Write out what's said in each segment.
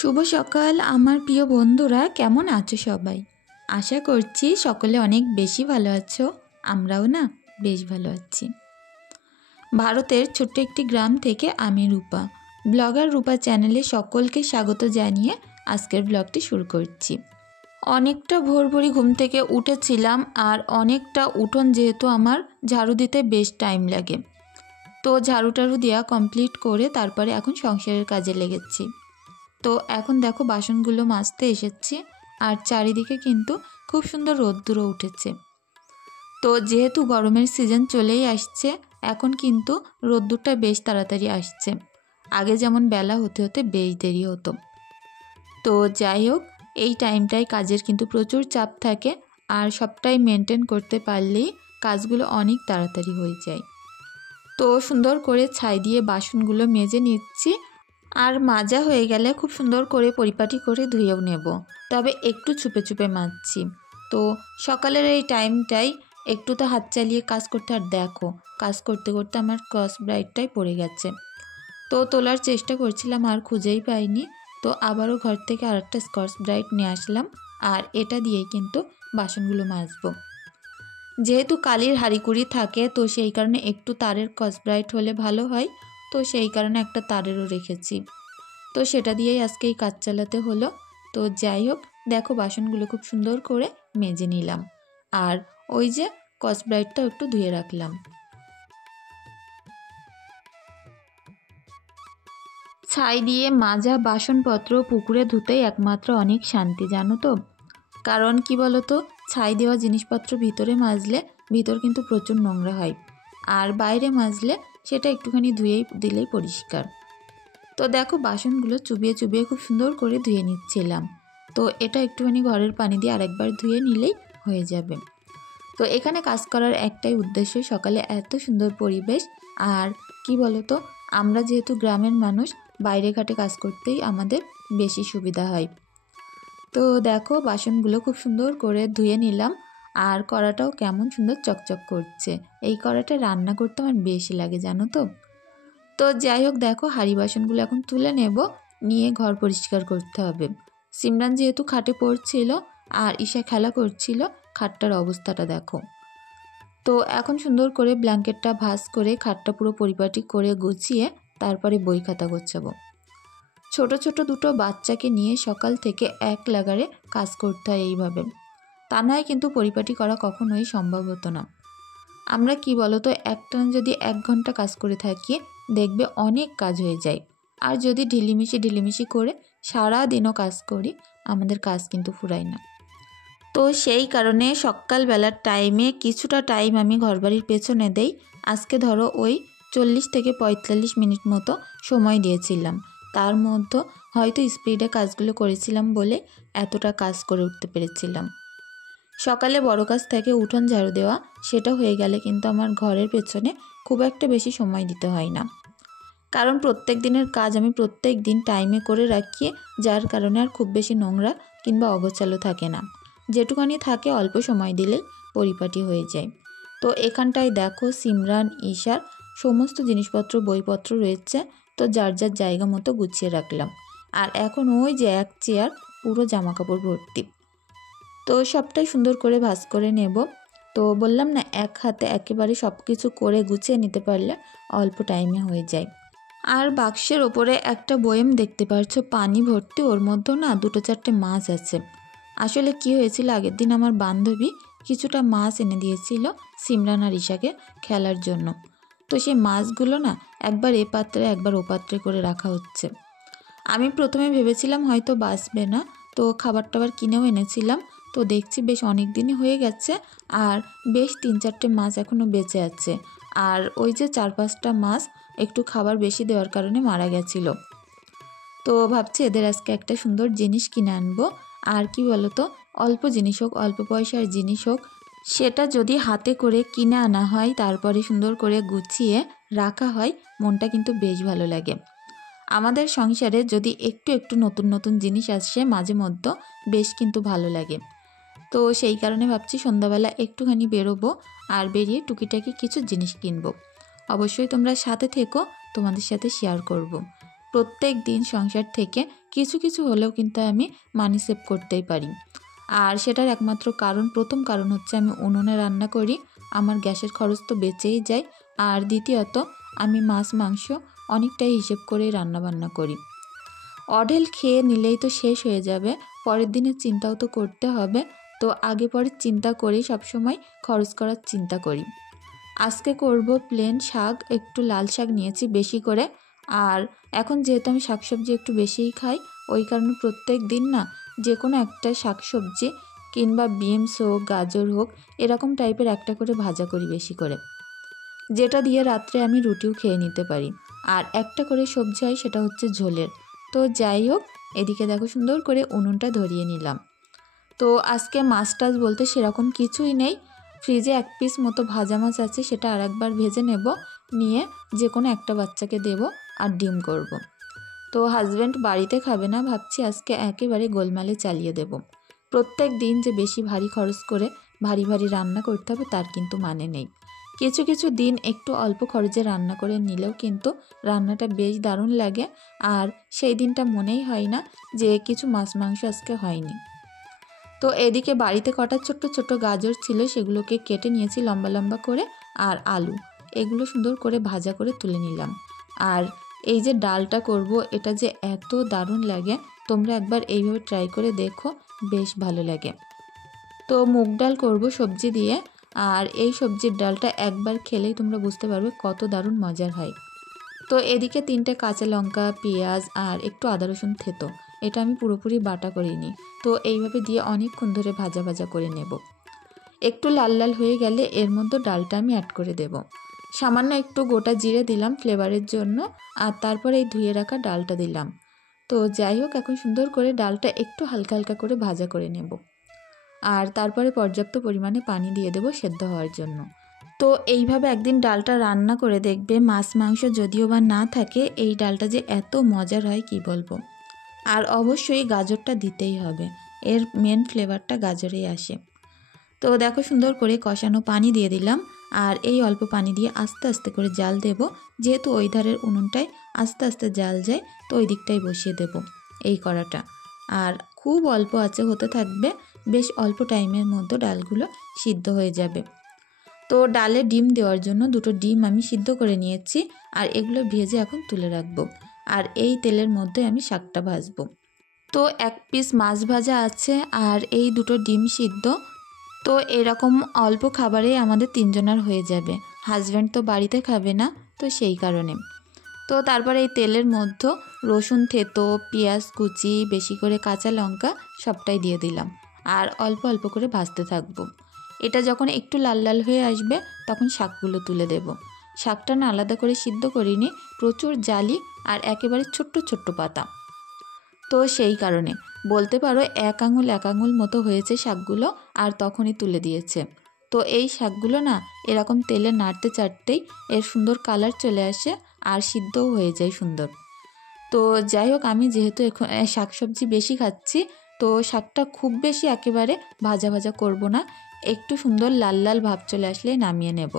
শুভ সকাল আমার প্রিয় বন্ধুরা, কেমন আছো সবাই? আশা করছি সকলে অনেক বেশি ভালো আছো। আমরাও না বেশ ভালো আছি। ভারতের ছোট্ট একটি গ্রাম থেকে আমি রূপা, ব্লগার রূপা চ্যানেলে সকলকে স্বাগত জানিয়ে আজকের ব্লগটি শুরু করছি। অনেকটা ভোরভোরই ঘুম থেকে উঠেছিলাম, আর অনেকটা উঠোন যেহেতু আমার ঝাড়ু দিতে বেশ টাইম লাগে, তো ঝাড়ু টাড়ু দেওয়া কমপ্লিট করে তারপরে এখন সংসারের কাজে লেগেছি। তো এখন দেখো বাসনগুলো মাজতে এসেছি, আর চারিদিকে কিন্তু খুব সুন্দর রোদ্দুরও উঠেছে। তো যেহেতু গরমের সিজন চলেই আসছে, এখন কিন্তু রোদ্দুরটা বেশ তাড়াতাড়ি আসছে। আগে যেমন বেলা হতে হতে বেশ দেরি হতো। তো যাই হোক, এই টাইমটায় কাজের কিন্তু প্রচুর চাপ থাকে, আর সবটাই মেনটেন করতে পারলেই কাজগুলো অনেক তাড়াতাড়ি হয়ে যায়। তো সুন্দর করে ছাই দিয়ে বাসনগুলো মেজে নিচ্ছি, আর মাজা হয়ে গেলে খুব সুন্দর করে পরিপাটি করে ধুয়েও নেব, তবে একটু চুপে চুপে মাজছি। তো সকালের এই টাইমটাই একটু তো হাত চালিয়ে কাজ করতে, আর দেখো কাজ করতে করতে আমার স্কচ ব্রাইটটাই পড়ে গেছে। তো তোলার চেষ্টা করছিলাম, আর খুঁজেই পাইনি। তো আবারও ঘর থেকে আরেকটা স্কচ ব্রাইট নিয়ে আসলাম, আর এটা দিয়েই কিন্তু বাসনগুলো মাজবো। যেহেতু কালির হাঁড়িকুড়ি থাকে, তো সেই কারণে একটু তারের স্কচ ব্রাইট হলে ভালো হয়। তো সেই কারণে একটা তারেরও রেখেছি, তো সেটা দিয়েই আজকে এই কাজ চালাতে হলো। তো যাই হোক, দেখো বাসনগুলো খুব সুন্দর করে মেজে নিলাম, আর ওই যে স্কচ ব্রাইটটাও একটু ধুয়ে রাখলাম। ছাই দিয়ে মাজা বাসনপত্র পুকুরে ধুতেই একমাত্র অনেক শান্তি, জানো তো। কারণ কি বলো তো, ছাই দেওয়া জিনিসপত্র ভিতরে মাজলে ভিতর কিন্তু প্রচুর নোংরা হয়, আর বাইরে মাজলে সেটা একটুখানি ধুয়েই দিলেই পরিষ্কার। তো দেখো বাসনগুলো চুবিয়ে চুবিয়ে খুব সুন্দর করে ধুয়ে নিচ্ছিলাম। তো এটা একটুখানি ঘরের পানি দিয়ে আরেকবার ধুয়ে নিলেই হয়ে যাবে। তো এখানে কাজ করার একটাই উদ্দেশ্য, সকালে এত সুন্দর পরিবেশ, আর কি বলো তো, আমরা যেহেতু গ্রামের মানুষ, বাইরে ঘাটে কাজ করতেই আমাদের বেশি সুবিধা হয়। তো দেখো বাসনগুলো খুব সুন্দর করে ধুয়ে নিলাম, আর কড়াটাও কেমন সুন্দর চকচক করছে। এই কড়াটা রান্না করতে আমার বেশি লাগে, জানো তো। তো যাই হোক, দেখো হাঁড়ি বাসনগুলো এখন তুলে নেব, নিয়ে ঘর পরিষ্কার করতে হবে। সিমরান যেহেতু খাটে পড়ছিল, আর ঈশা খেলা করছিল, খাটটার অবস্থাটা দেখো। তো এখন সুন্দর করে ব্ল্যাঙ্কেটটা ভাঁজ করে খাটটা পুরো পরিপাটি করে গুছিয়ে তারপরে বই খাতা গোছাবো। ছোট ছোট দুটো বাচ্চাকে নিয়ে সকাল থেকে এক লাগারে কাজ করতে হয় এইভাবে, তা নয় কিন্তু পরিপাটি করা কখনোই সম্ভব হতো না। আমরা কি বলতো, একটানা যদি 1 ঘন্টা কাজ করে থাকি, দেখবে অনেক কাজ হয়ে যায়। আর যদি ঢিলিমিশি করে সারা দিনও কাজ করি, আমাদের কাজ কিন্তু ফুরায় না। তো সেই কারণে সকালবেলার টাইমে কিছুটা টাইম আমি ঘরবাড়ির পেছনে দেই। আজকে ধরো ওই 40 থেকে 45 মিনিট মতো সময় দিয়েছিলাম। তার মধ্যে হয়তো স্পিডে কাজগুলো করেছিলাম বলে এতটা কাজ করে উঠতে পেরেছিলাম। সকালে বড় কাজ থেকে উঠোন ঝাড়ু দেওয়া, সেটা হয়ে গেলে কিন্তু আমার ঘরের পেছনে খুব একটা বেশি সময় দিতে হয় না। কারণ প্রত্যেক দিনের কাজ আমি প্রত্যেক দিন টাইমে করে রাখি, যার কারণে আর খুব বেশি নোংরা কিংবা অগোছালো থাকে না। যেটুখানি থাকে অল্প সময় দিলেই পরিপাটি হয়ে যায়। তো এখানটায় দেখো সিমরান ঈশার সমস্ত জিনিসপত্র বইপত্র রয়েছে, তো যার যার জায়গা মতো গুছিয়ে রাখলাম। আর এখন ওই যে এক চেয়ার পুরো জামা কাপড় ভর্তি, তো সবটাই সুন্দর করে ভাঁজ করে নেব। তো বললাম না, এক হাতে একেবারে সব কিছু করে গুছিয়ে নিতে পারলে অল্প টাইমে হয়ে যায়। আর বাক্সের ওপরে একটা বয়েম দেখতে পাচ্ছ পানি ভর্তি, ওর মধ্যেও না 2-4টে মাছ আছে। আসলে কি হয়েছিল, আগের দিন আমার বান্ধবী কিছুটা মাছ এনে দিয়েছিল সিমরান আর ঈশাকে খেলার জন্য। তো সেই মাছগুলো না একবার এ পাত্রে একবার ও পাত্রে করে রাখা হচ্ছে। আমি প্রথমে ভেবেছিলাম হয়তো বাঁচবে না, তো খাবার টাবার কিনেও এনেছিলাম। তো দেখছি বেশ অনেক দিনই হয়ে গেছে, আর বেশ 3-4টে মাছ এখনও বেঁচে আছে। আর ওই যে 4-5টা মাছ একটু খাবার বেশি দেওয়ার কারণে মারা গেছিল। তো ভাবছি এদের আজকে একটা সুন্দর জিনিস কিনে আনবো। আর কি বলতো, অল্প জিনিস হোক, অল্প পয়সার জিনিস হোক, সেটা যদি হাতে করে কিনে আনা হয়, তারপরে সুন্দর করে গুছিয়ে রাখা হয়, মনটা কিন্তু বেশ ভালো লাগে। আমাদের সংসারে যদি একটু একটু নতুন নতুন জিনিস আসে মাঝে মধ্যে, বেশ কিন্তু ভালো লাগে। তো সেই কারণে ভাবছি সন্ধ্যাবেলা একটুখানি বেরোবো, আর বেরিয়ে টুকিটাকি কিছু জিনিস কিনবো। অবশ্যই তোমরা সাথে থেকো, তোমাদের সাথে শেয়ার করব। প্রত্যেক দিন সংসার থেকে কিছু কিছু হলেও কিন্তু আমি মানি সেভ করতেই পারি। আর সেটার একমাত্র কারণ, প্রথম কারণ হচ্ছে আমি উনুনে রান্না করি, আমার গ্যাসের খরচ তো বেঁচেই যায়। আর দ্বিতীয়ত আমি মাছ মাংস অনেকটাই হিসেব করেই রান্নাবান্না করি। অঢেল খেয়ে নিলেই তো শেষ হয়ে যাবে, পরের দিনের চিন্তাও তো করতে হবে। তো আগে পরের চিন্তা করেই সবসময় খরচ করার চিন্তা করি। আজকে করব প্লেন শাক, একটু লাল শাক নিয়েছি বেশি করে। আর এখন যেহেতু আমি শাকসবজি একটু বেশিই খাই, ওই কারণে প্রত্যেক দিন না যে কোনো একটা শাকসবজি কিংবা বিনস হোক, গাজর হোক, এরকম টাইপের একটা করে ভাজা করি বেশি করে, যেটা দিয়ে রাত্রে আমি রুটিও খেয়ে নিতে পারি। আর একটা করে সবজি হয়, সেটা হচ্ছে ঝোলের। তো যাই হোক, এদিকে দেখো সুন্দর করে উনুনটা ধরিয়ে নিলাম। তো আজকে মাছ টাছ বলতে সেরকম কিছুই নেই, ফ্রিজে এক পিস মতো ভাজা মাছ আছে, সেটা আর একবার ভেজে নেব, নিয়ে যে কোনো একটা বাচ্চাকে দেব আর ডিম করব। তো হাজব্যান্ড বাড়িতে খাবে না, ভাবছি আজকে একেবারে গোলমালে চালিয়ে দেব। প্রত্যেক দিন যে বেশি ভারী খরচ করে ভারী ভারী রান্না করতে হবে তার কিন্তু মানে নেই। কিছু কিছু দিন একটু অল্প খরচে রান্না করে নিলেও কিন্তু রান্নাটা বেশ দারুণ লাগে, আর সেই দিনটা মনেই হয় না যে কিছু মাছ মাংস আজকে হয়নি। তো এদিকে বাড়িতে কটা ছোট্ট ছোট্ট গাজর ছিল, সেগুলোকে কেটে নিয়েছি লম্বা লম্বা করে, আর আলু, এগুলো সুন্দর করে ভাজা করে তুলে নিলাম। আর এই যে ডালটা করব, এটা যে এত দারুণ লাগে, তোমরা একবার এইভাবে ট্রাই করে দেখো, বেশ ভালো লাগে। তো মুগ ডাল করব সবজি দিয়ে, আর এই সবজির ডালটা একবার খেলেই তোমরা বুঝতে পারবে কত দারুণ মজার হয়। তো এদিকে 3টে কাঁচা লঙ্কা, পেঁয়াজ আর একটু আদা রসুন থেতো, এটা আমি পুরোপুরি বাটা করিনি। তো এইভাবে দিয়ে অনেকক্ষণ ধরে ভাজা ভাজা করে নেব। একটু লাল লাল হয়ে গেলে এর মধ্যে ডালটা আমি অ্যাড করে দেব। সামান্য একটু গোটা জিরে দিলাম ফ্লেভারের জন্য, আর তারপরে এই ধুয়ে রাখা ডালটা দিলাম। তো যাই হোক, এখন সুন্দর করে ডালটা একটু হালকা হালকা করে ভাজা করে নেব। আর তারপরে পর্যাপ্ত পরিমাণে পানি দিয়ে দেব সেদ্ধ হওয়ার জন্য। তো এইভাবে একদিন ডালটা রান্না করে দেখবে, মাছ মাংস যদিও বা না থাকে, এই ডালটা যে এত মজার হয় কি বলবো। আর অবশ্যই গাজরটা দিতেই হবে, এর মেন ফ্লেভারটা গাজরেই আসে। তো দেখো সুন্দর করে কষানো পানি দিয়ে দিলাম, আর এই অল্প পানি দিয়ে আস্তে আস্তে করে জাল দেব, যেহেতু ওই ধারের উনুনটায় আস্তে আস্তে জাল যায়, তো ওই দিকটাই বসিয়ে দেব এই কড়াটা। আর খুব অল্প আঁচে হতে থাকবে, বেশ অল্প টাইমের মধ্যে ডালগুলো সিদ্ধ হয়ে যাবে। তো ডালে ডিম দেওয়ার জন্য 2টো ডিম আমি সিদ্ধ করে নিয়েছি, আর এগুলো ভেজে এখন তুলে রাখবো। আর এই তেলের মধ্যে আমি শাকটা ভাজবো। তো এক পিস মাছ ভাজা আছে, আর এই 2টো ডিম সিদ্ধ। তো এরকম অল্প খাবারেই আমাদের 3 জনের হয়ে যাবে। হাজব্যান্ড তো বাড়িতে খাবে না, তো সেই কারণে। তো তারপরে এই তেলের মধ্যে রসুন থেতো, পেঁয়াজ কুচি, বেশি করে কাঁচা লঙ্কা সবটাই দিয়ে দিলাম, আর অল্প অল্প করে ভাজতে থাকবো। এটা যখন একটু লাল লাল হয়ে আসবে, তখন শাকগুলো তুলে দেব। শাকটা না আলাদা করে সিদ্ধ করিনি, প্রচুর জালি আর একেবারে ছোট্ট ছোট্ট পাতা। তো সেই কারণে বলতে পারো 1 আঙুল মতো হয়েছে শাকগুলো, আর তখনই তুলে দিয়েছে। তো এই শাকগুলো না এরকম তেলে নাড়তে চাড়তেই এর সুন্দর কালার চলে আসে, আর সিদ্ধও হয়ে যায় সুন্দর। তো যাই হোক, আমি যেহেতু এখন শাকসবজি বেশি খাচ্ছি, তো শাকটা খুব বেশি একেবারে ভাজা ভাজা করব না, একটু সুন্দর লাল লাল ভাব চলে আসলে নামিয়ে নেব।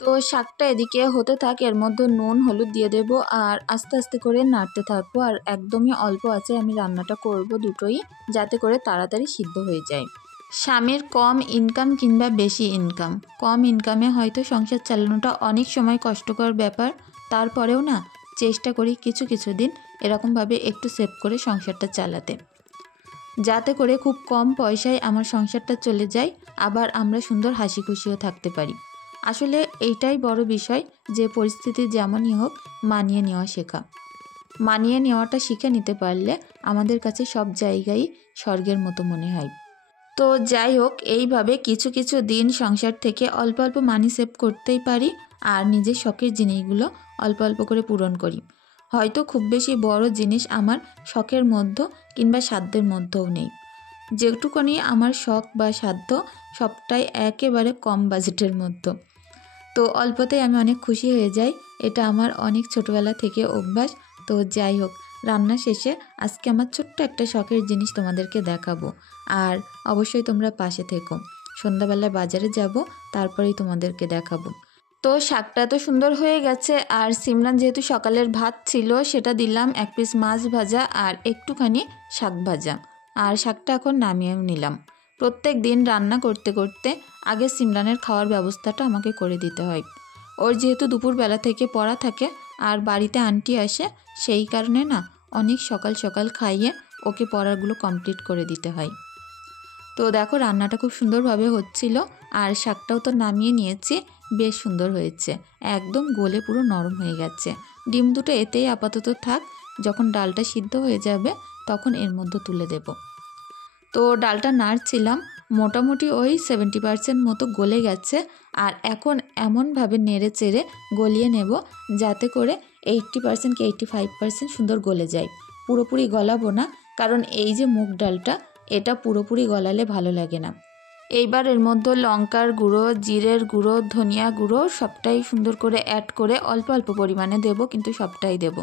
তো শাকটা এদিকে হতে থাক, এর মধ্যে নুন হলুদ দিয়ে দেব, আর আস্তে আস্তে করে নাড়তে থাকবো। আর একদমই অল্প আছে আমি রান্নাটা করব দুটোই, যাতে করে তাড়াতাড়ি সিদ্ধ হয়ে যায়। স্বামীর কম ইনকাম কিংবা বেশি ইনকাম, কম ইনকামে হয়তো সংসার চালানোটা অনেক সময় কষ্টকর ব্যাপার, তারপরেও না চেষ্টা করি কিছু কিছু দিন এরকমভাবে একটু সেভ করে সংসারটা চালাতে, যাতে করে খুব কম পয়সায় আমার সংসারটা চলে যায়, আবার আমরা সুন্দর হাসি খুশিও থাকতে পারি। আসলে এইটাই বড় বিষয়, যে পরিস্থিতি যেমনই হোক মানিয়ে নেওয়া শেখা। মানিয়ে নেওয়াটা শিখে নিতে পারলে আমাদের কাছে সব জায়গায় স্বর্গের মতো মনে হয়। তো যাই হোক, এইভাবে কিছু কিছু দিন সংসার থেকে অল্প অল্প মানি সেভ করতেই পারি, আর নিজের শখের জিনিসগুলো অল্প অল্প করে পূরণ করি। হয়তো খুব বেশি বড় জিনিস আমার শখের মধ্যে কিংবা সাধ্যের মধ্যেও নেই, যেটুকুনি আমার শখ বা সাধ্য সবটাই একেবারে কম বাজেটের মধ্যে। তো অল্পতেই আমি অনেক খুশি হয়ে যাই, এটা আমার অনেক ছোটোবেলা থেকে অভ্যাস। তো যাই হোক, রান্না শেষে আজকে আমার ছোট্ট একটা শখের জিনিস তোমাদেরকে দেখাবো, আর অবশ্যই তোমরা পাশে থেকো। সন্ধ্যাবেলায় বাজারে যাব, তারপরেই তোমাদেরকে দেখাবো। তো শাকটা তো সুন্দর হয়ে গেছে। আর সিমরান যেহেতু সকালের ভাত ছিল সেটা দিলাম, 1 পিস মাছ ভাজা আর একটুখানি শাক ভাজা। আর শাকটা এখন নামিয়ে নিলাম। প্রত্যেক দিন রান্না করতে করতে আগে সিমরানের খাওয়ার ব্যবস্থাটা আমাকে করে দিতে হয়। ওর যেহেতু দুপুরবেলা থেকে পড়া থাকে আর বাড়িতে আন্টি আসে, সেই কারণে না অনেক সকাল সকাল খাইয়ে ওকে পড়াগুলো কমপ্লিট করে দিতে হয়। তো দেখো রান্নাটা খুব সুন্দরভাবে হচ্ছিল আর শাকটাও তো নামিয়ে নিয়েছি, বেশ সুন্দর হয়েছে, একদম গলে পুরো নরম হয়ে গেছে। ডিম দুটো এতেই আপাতত থাক, যখন ডালটা সিদ্ধ হয়ে যাবে তখন এর মধ্যে তুলে দেব। তো ডালটা নাড়ছিলাম, মোটামুটি ওই 70% মতো গলে গেছে। আর এখন এমনভাবে নেড়ে চেড়ে গলিয়ে নেব যাতে করে 80% কি 85% সুন্দর গলে যায়। পুরোপুরি গলাবো না, কারণ এই যে মুগ ডালটা এটা পুরোপুরি গলালে ভালো লাগে না। এইবার এর মধ্যে লঙ্কার গুঁড়ো, জিরের গুঁড়ো, ধনিয়া গুঁড়ো সবটাই সুন্দর করে অ্যাড করে অল্প অল্প পরিমাণে দেব, কিন্তু সবটাই দেব।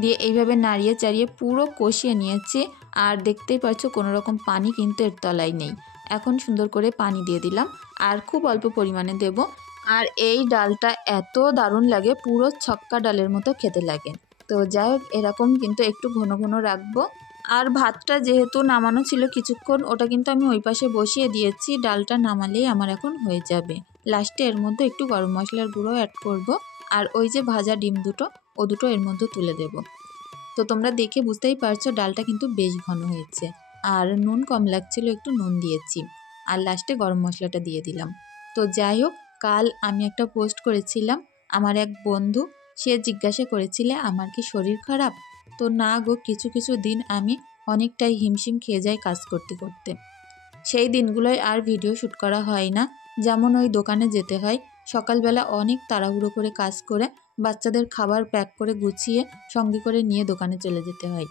দিয়ে এইভাবে নাড়িয়ে চাড়িয়ে পুরো কষিয়ে নিয়েছি। আর দেখতেই পাচ্ছ কোনো রকম পানি কিন্তু এর তলায় নেই। এখন সুন্দর করে পানি দিয়ে দিলাম আর খুব অল্প পরিমাণে দেব। আর এই ডালটা এত দারুণ লাগে, পুরো ছক্কা ডালের মতো খেতে লাগে। তো যাই হোক, এরকম কিন্তু একটু ঘন ঘন রাখবো। আর ভাতটা যেহেতু নামানো ছিল কিছুক্ষণ, ওটা কিন্তু আমি ওই পাশে বসিয়ে দিয়েছি। ডালটা নামালেই আমার এখন হয়ে যাবে। লাস্টে এর মধ্যে একটু গরম মশলার গুঁড়ো অ্যাড করব। আর ওই যে ভাজা ডিম দুটো, ও দুটো এর মধ্যে তুলে দেব। তো তোমরা দেখে বুঝতেই পারছো ডালটা কিন্তু বেশ ঘন হয়েছে। আর নুন কম লাগছিল, একটু নুন দিয়েছি। আর লাস্টে গরম মশলাটা দিয়ে দিলাম। তো যাই হোক, কাল আমি একটা পোস্ট করেছিলাম, আমার এক বন্ধু সে জিজ্ঞাসা করেছিলে আমার কি শরীর খারাপ। তো না গো, কিছু কিছু দিন আমি অনেকটাই হিমশিম খেয়ে যাই কাজ করতে করতে। সেই দিনগুলোয় আর ভিডিও শ্যুট করা হয় না। যেমন ওই দোকানে যেতে হয়, সকালবেলা অনেক তাড়াহুড়ো করে কাজ করে বাচ্চাদের খাবার প্যাক করে গুছিয়ে সঙ্গে করে নিয়ে দোকানে চলে যেতে হয়।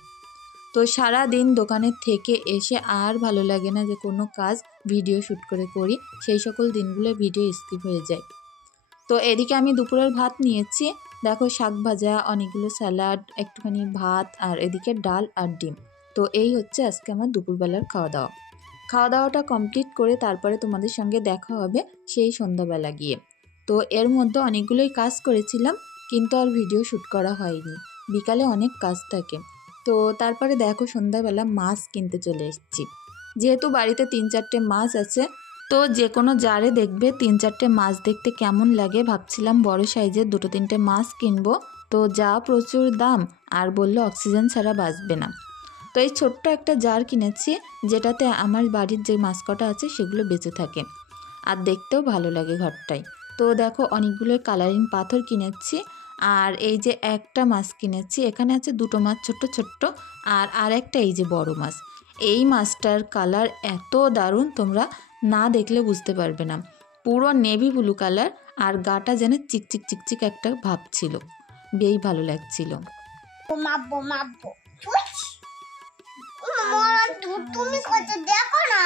তো সারা দিন দোকানের থেকে এসে আর ভালো লাগে না যে কোনো কাজ ভিডিও শ্যুট করে করি, সেই সকল দিনগুলো ভিডিও স্কিপ হয়ে যায়। তো এদিকে আমি দুপুরের ভাত নিয়েছি, দেখো শাক ভাজা, অনেকগুলো স্যালাড, একটুখানি ভাত, আর এদিকে ডাল আর ডিম। তো এই হচ্ছে আজকে আমার দুপুরবেলার খাওয়া দাওয়া। খাওয়া দাওয়াটা কমপ্লিট করে তারপরে তোমাদের সঙ্গে দেখা হবে সেই সন্ধ্যাবেলা গিয়ে। তো এর মধ্যে অনেকগুলোই কাজ করেছিলাম, কিন্তু আর ভিডিও শ্যুট করা হয়নি, বিকালে অনেক কাজ থাকে। তো তারপরে দেখো সন্ধ্যাবেলা মাছ কিনতে চলে এসেছি। যেহেতু বাড়িতে 3-4টে মাছ আছে, তো যে কোনো জারে দেখবে 3-4টে মাছ দেখতে কেমন লাগে, ভাবছিলাম বড় সাইজের 2-3টে মাছ কিনবো। তো যা প্রচুর দাম, আর বললো অক্সিজেন ছাড়া বাঁচবে না। তো এই ছোট্ট একটা জার কিনেছি, যেটাতে আমার বাড়ির যে মাছ কটা আছে সেগুলো বেঁচে থাকে, আর দেখতেও ভালো লাগে ঘরটায়। তো দেখো অনেকগুলো কালারিং পাথর কিনেছি। আর এই যে একটা মাছ কিনেছি, এখানে আছে 2টো মাছ ছোট্ট ছোট্ট, আর একটা এই যে বড় মাছ। এই মাছটার কালার এত দারুণ, তোমরা না দেখলে বুঝতে পারবে না। পুরো নেভি ব্লু কালার, আর গাটা যেন চিকচিক চিকচিক একটা ভাব ছিল, বেশ ভালো লাগছিল। তুমি কত দেখো না,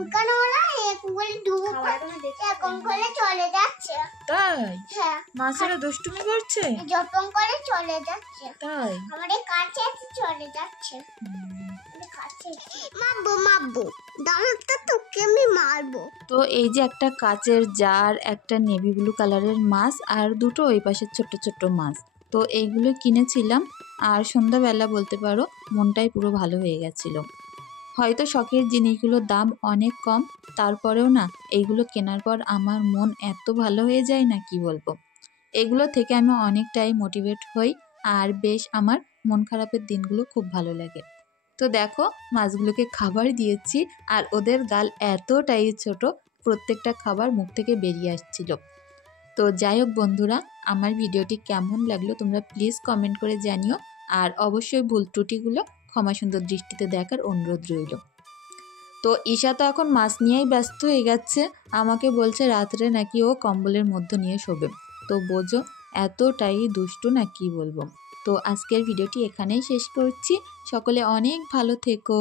ওখানে ওরা একগুলি ডুবো এখন করে চলে যাচ্ছে। তাই? হ্যাঁ, মাছেরা দুষ্টুমি করছে, যতন করে চলে যাচ্ছে। তাই? আমাদের কাছে এসে চলে যাচ্ছে। মারবো মারবো, দামটা তোকে আমি মারবো। তো এই যে একটা কাচের জার, একটা নেভি ব্লু কালারের মাছ, আর 2টো ওই পাশের ছোট্ট ছোট্ট মাছ। তো এইগুলো কিনেছিলাম। আর সন্ধ্যাবেলা বলতে পারো মনটাই পুরো ভালো হয়ে গেছিলো। হয়তো শখের জিনিসগুলোর দাম অনেক কম, তারপরেও না এইগুলো কেনার পর আমার মন এত ভালো হয়ে যায় না, কি বলবো। এগুলো থেকে আমি অনেকটাই মোটিভেট হই, আর বেশ আমার মন খারাপের দিনগুলো খুব ভালো লাগে। তো দেখো মাছগুলোকে খাবার দিয়েছি, আর ওদের গাল এতটাই ছোট, প্রত্যেকটা খাবার মুখ থেকে বেরিয়ে আসছিল। তো যাই হোক বন্ধুরা, আমার ভিডিওটি কেমন লাগলো তোমরা প্লিজ কমেন্ট করে জানিও। আর অবশ্যই ভুল ত্রুটিগুলো ক্ষমা সুন্দর দৃষ্টিতে দেখার অনুরোধ রইল। তো ঈশা তো এখন মাছ নিয়েই ব্যস্ত হয়ে গেছে, আমাকে বলছে রাত্রে নাকি ও কম্বলের মধ্যে নিয়ে শোবে। তো বোঝো এতটাই দুষ্টু না, কি বলবো। তো আজকের ভিডিওটি এখানেই শেষ করছি। সকলে অনেক ভালো থেকো।